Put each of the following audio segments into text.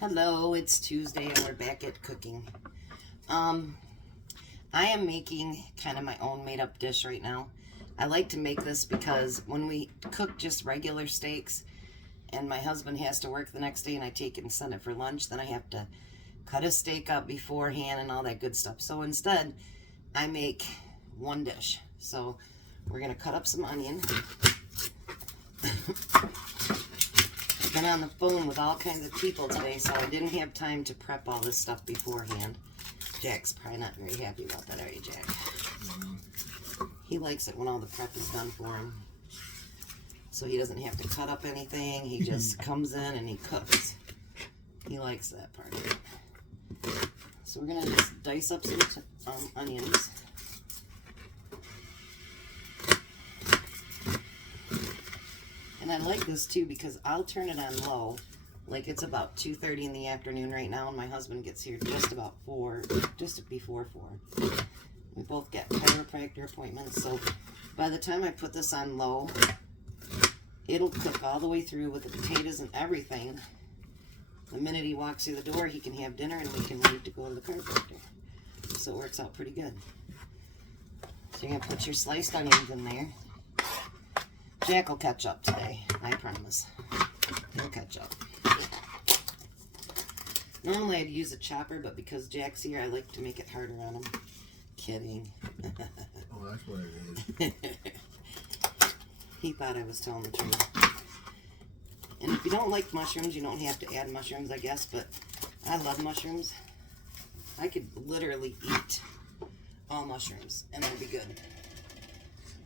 Hello, it's Tuesday and we're back at cooking. I am making kind of my own made-up dish right now. I like to make this because when we cook just regular steaks and my husband has to work the next day and I take it and send it for lunch, then I have to cut a steak up beforehand and all that good stuff. So instead, I make one dish. So we're going to cut up some onion. I've been on the phone with all kinds of people today, so I didn't have time to prep all this stuff beforehand. Jack's probably not very happy about that, are you, Jack? He likes it when all the prep is done for him. So he doesn't have to cut up anything. He just comes in and he cooks. He likes that part of it. So we're going to just dice up some onions. And I like this too because I'll turn it on low. Like it's about 2:30 in the afternoon right now, and my husband gets here just about 4, just before 4. We both get chiropractor appointments, so by the time I put this on low, it'll cook all the way through with the potatoes and everything. The minute he walks through the door, he can have dinner and we can leave to go to the chiropractor. So it works out pretty good. So you're going to put your sliced onions in there. Jack will catch up today, I promise. He'll catch up. Normally I'd use a chopper, but because Jack's here, I like to make it harder on him. Kidding. Oh, that's what it is. He thought I was telling the truth. And if you don't like mushrooms, you don't have to add mushrooms, I guess, but I love mushrooms. I could literally eat all mushrooms, and it'd be good.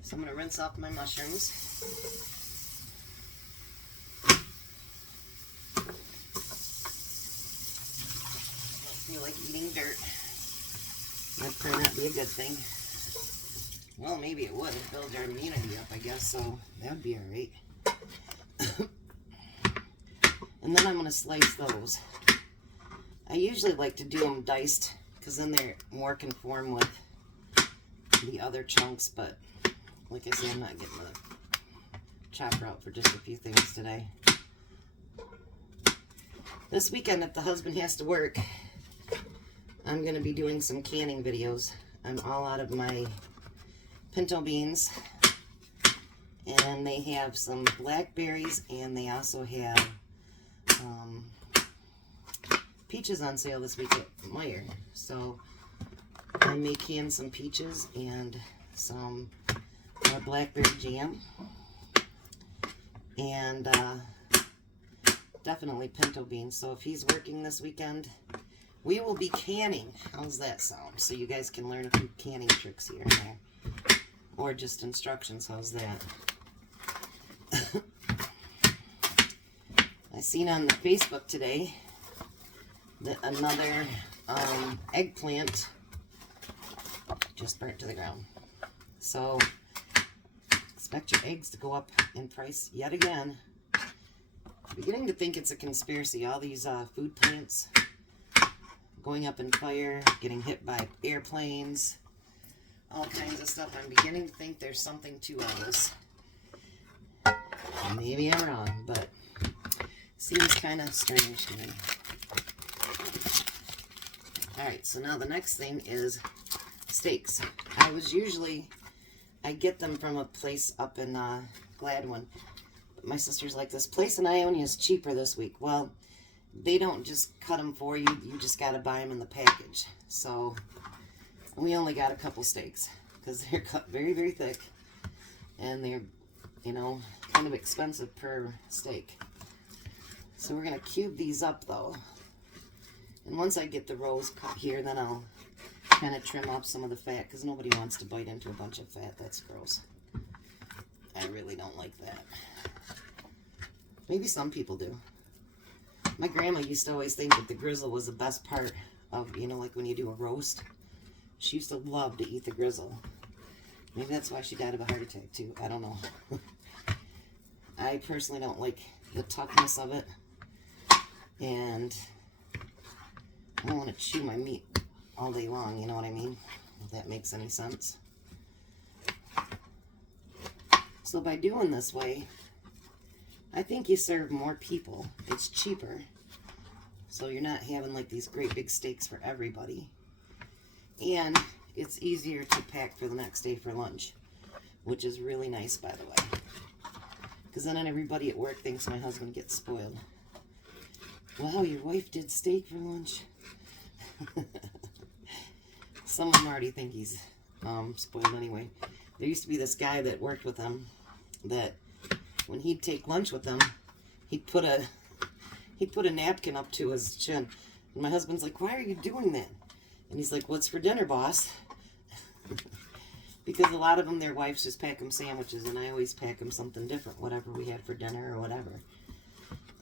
So I'm going to rinse off my mushrooms. Don't feel like eating dirt. That'd probably not be a good thing. Well, maybe it would. It builds our immunity up, I guess, so that would be alright. And then I'm going to slice those. I usually like to do them diced because then they're more conform with the other chunks, but like I said, I'm not getting the chopper out for just a few things today. This weekend, if the husband has to work, I'm going to be doing some canning videos. I'm all out of my pinto beans, and they have some blackberries, and they also have peaches on sale this week at Meijer. So I may can some peaches and some blackberry jam, and definitely pinto beans. So if he's working this weekend, we will be canning. How's that sound? So you guys can learn a few canning tricks here and there, or just instructions. How's that? I seen on the Facebook today that another eggplant just burnt to the ground. So expect your eggs to go up in price yet again. I'm beginning to think it's a conspiracy. All these food plants going up in fire, getting hit by airplanes, all kinds of stuff. I'm beginning to think there's something to all this. Maybe I'm wrong, but seems kind of strange to me. Alright, so now the next thing is steaks. I get them from a place up in Gladwin. But my sister's like, this place in Ionia is cheaper this week. Well, they don't just cut them for you. You just got to buy them in the package. So we only got a couple steaks because they're cut very, very thick. And they're, you know, kind of expensive per steak. So we're going to cube these up, though. And once I get the rows cut here, then I'll kind of trim off some of the fat, because nobody wants to bite into a bunch of fat. That's gross. I really don't like that. Maybe some people do. My grandma used to always think that the grizzle was the best part of, you know, like when you do a roast. She used to love to eat the grizzle. Maybe that's why she died of a heart attack, too. I don't know. I personally don't like the toughness of it. And I don't want to chew my meat all day long, you know what I mean? If that makes any sense. So by doing this way, I think you serve more people. It's cheaper. So you're not having like these great big steaks for everybody. And it's easier to pack for the next day for lunch, which is really nice, by the way. Because then everybody at work thinks my husband gets spoiled. Wow, your wife did steak for lunch. Some of them already think he's spoiled anyway. There used to be this guy that worked with him that when he'd take lunch with him, he'd put a napkin up to his chin. And my husband's like, why are you doing that? And he's like, what's for dinner, boss? Because a lot of them, their wives just pack them sandwiches, and I always pack them something different, whatever we had for dinner or whatever.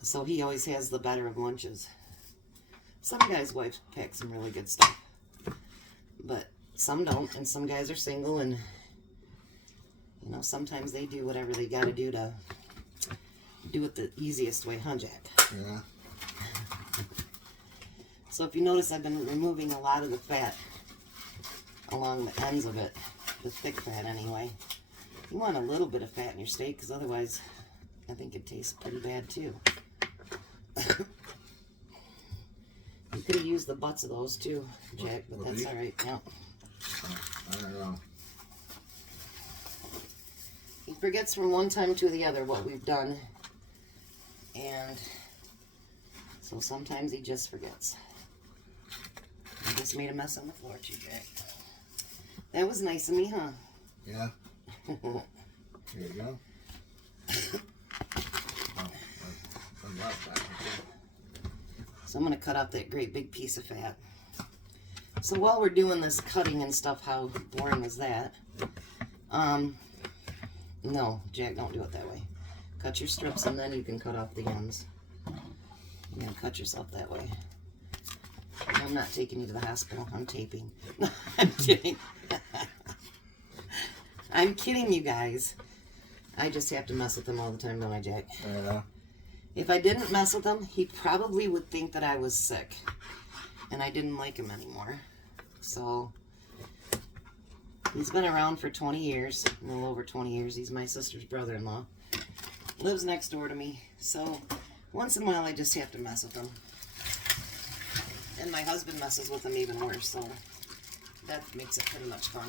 So he always has the better of lunches. Some guys' wives pack some really good stuff, but some don't, and some guys are single, and you know, sometimes they do whatever they got to do it the easiest way, huh, Jack? Yeah. So if you notice, I've been removing a lot of the fat along the ends of it, the thick fat anyway. You want a little bit of fat in your steak, because otherwise I think it tastes pretty bad too. You could have used the butts of those too, Jack, but that's all right. No. I don't know. He forgets from one time to the other what we've done, and so sometimes he just forgets. I just made a mess on the floor too, Jack. That was nice of me, huh? Yeah. Here you go. So I'm going to cut out that great big piece of fat. So while we're doing this cutting and stuff, how boring is that? No, Jack, don't do it that way. Cut your strips and then you can cut off the ends. You're going to cut yourself that way. I'm not taking you to the hospital. I'm taping. I'm kidding. I'm kidding, you guys. I just have to mess with him all the time, don't I, Jack? Yeah. If I didn't mess with him, he probably would think that I was sick. And I didn't like him anymore. So, he's been around for 20 years. A little over 20 years. He's my sister's brother-in-law. Lives next door to me. So, once in a while, I just have to mess with him. And my husband messes with him even worse, so that makes it pretty much fun.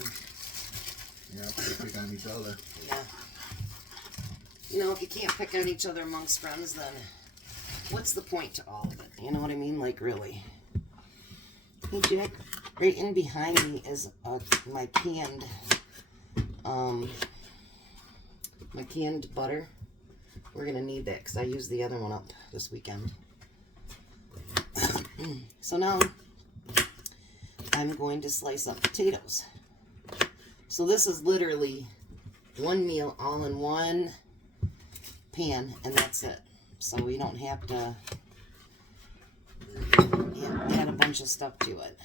Yeah, they pick on each other. Yeah. You know, if you can't pick on each other amongst friends, then what's the point to all of it? You know what I mean? Like, really. Hey, Jack, right in behind me is my canned butter. We're going to need that because I used the other one up this weekend. So now I'm going to slice up potatoes. So this is literally one meal all in one pan, and that's it. So we don't have to add a bunch of stuff to it.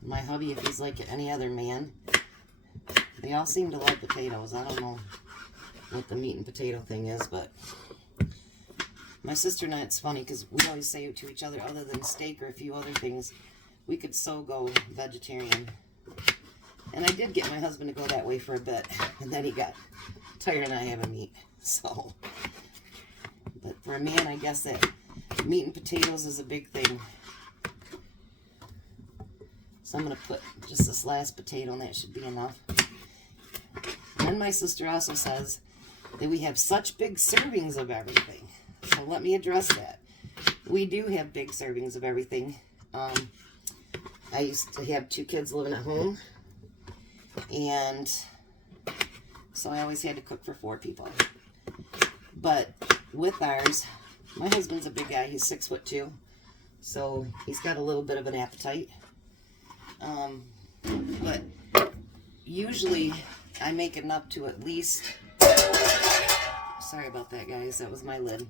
My hubby, if he's like any other man, they all seem to like potatoes. I don't know what the meat and potato thing is, but my sister and I, it's funny because we always say to each other, other than steak or a few other things, we could so go vegetarian. And I did get my husband to go that way for a bit, and then he got tired of not having meat. So, but for a man, I guess that meat and potatoes is a big thing. So I'm going to put just this last potato, and that should be enough. And then my sister also says that we have such big servings of everything. So let me address that. We do have big servings of everything. I used to have 2 kids living at home, and so I always had to cook for 4 people. But with ours, my husband's a big guy. He's 6'2", so he's got a little bit of an appetite. But usually I make enough to at least, sorry about that, guys, that was my lid.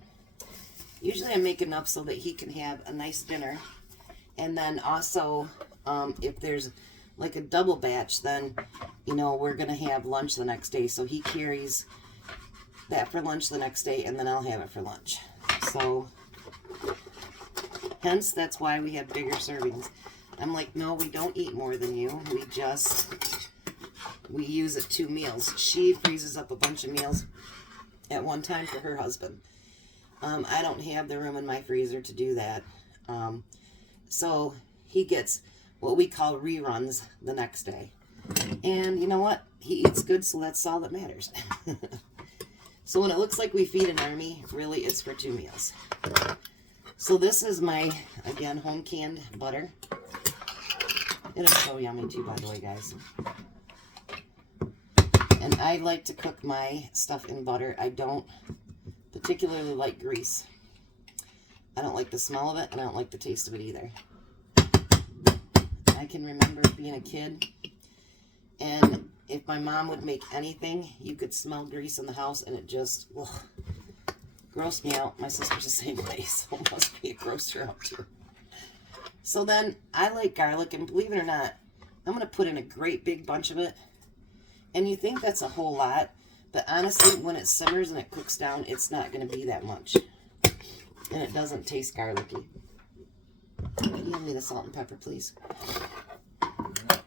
Usually I make enough so that he can have a nice dinner. And then also, if there's like a double batch, then, you know, we're going to have lunch the next day. So he carries that for lunch the next day, and then I'll have it for lunch. So, hence, that's why we have bigger servings. I'm like, no, we don't eat more than you. We use it 2 meals. She freezes up a bunch of meals at one time for her husband. I don't have the room in my freezer to do that. So he gets what we call reruns the next day. And you know what? He eats good, so that's all that matters. So when it looks like we feed an army, really it's for 2 meals. So this is my, again, home canned butter. It is so yummy too, by the way, guys. And I like to cook my stuff in butter. I don't particularly like grease. I don't like the smell of it, and I don't like the taste of it either. I can remember being a kid, and if my mom would make anything, you could smell grease in the house, and it just grossed me out. My sister's the same way, so it must be a grosser out too. So then, I like garlic, and believe it or not, I'm going to put in a great big bunch of it. And you think that's a whole lot, but honestly, when it simmers and it cooks down, it's not going to be that much. And it doesn't taste garlicky. Can you give me the salt and pepper, please? I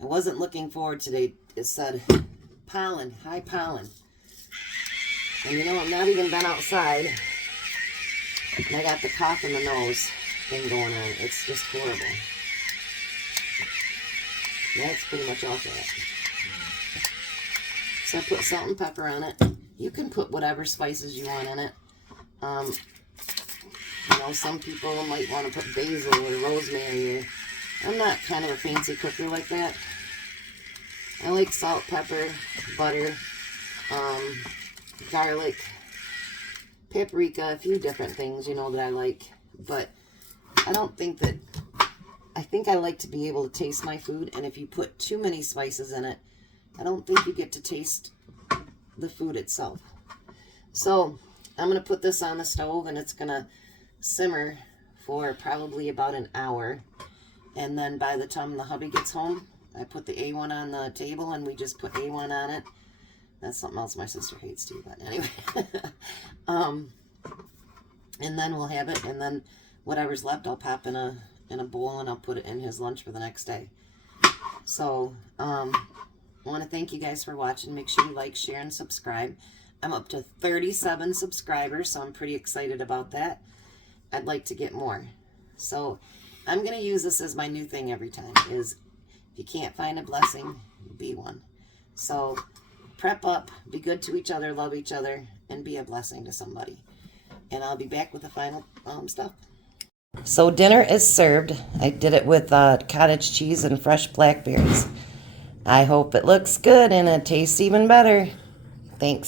wasn't looking forward today. It said pollen, high pollen. And you know, I've not even been outside. And I got the cough in the nose thing going on. It's just horrible. That's pretty much all for it. So I put salt and pepper on it. You can put whatever spices you want in it. You know, some people might want to put basil or rosemary. I'm not kind of a fancy cooker like that. I like salt, pepper, butter, garlic, paprika, a few different things, you know, that I like. But I don't think that... I think I like to be able to taste my food, and if you put too many spices in it, I don't think you get to taste the food itself. So I'm going to put this on the stove, and it's going to simmer for probably about an hour. And then by the time the hubby gets home, I put the A1 on the table, and we just put A1 on it. That's something else my sister hates too, but anyway. And then we'll have it, and then whatever's left I'll pop in a bowl, and I'll put it in his lunch for the next day. So, I want to thank you guys for watching. Make sure you like, share, and subscribe. I'm up to 37 subscribers, so I'm pretty excited about that. I'd like to get more. So, I'm going to use this as my new thing every time, is if you can't find a blessing, be one. So, prep up, be good to each other, love each other, and be a blessing to somebody. And I'll be back with the final stuff. So dinner is served. I did it with cottage cheese and fresh blackberries. I hope it looks good and it tastes even better. Thanks.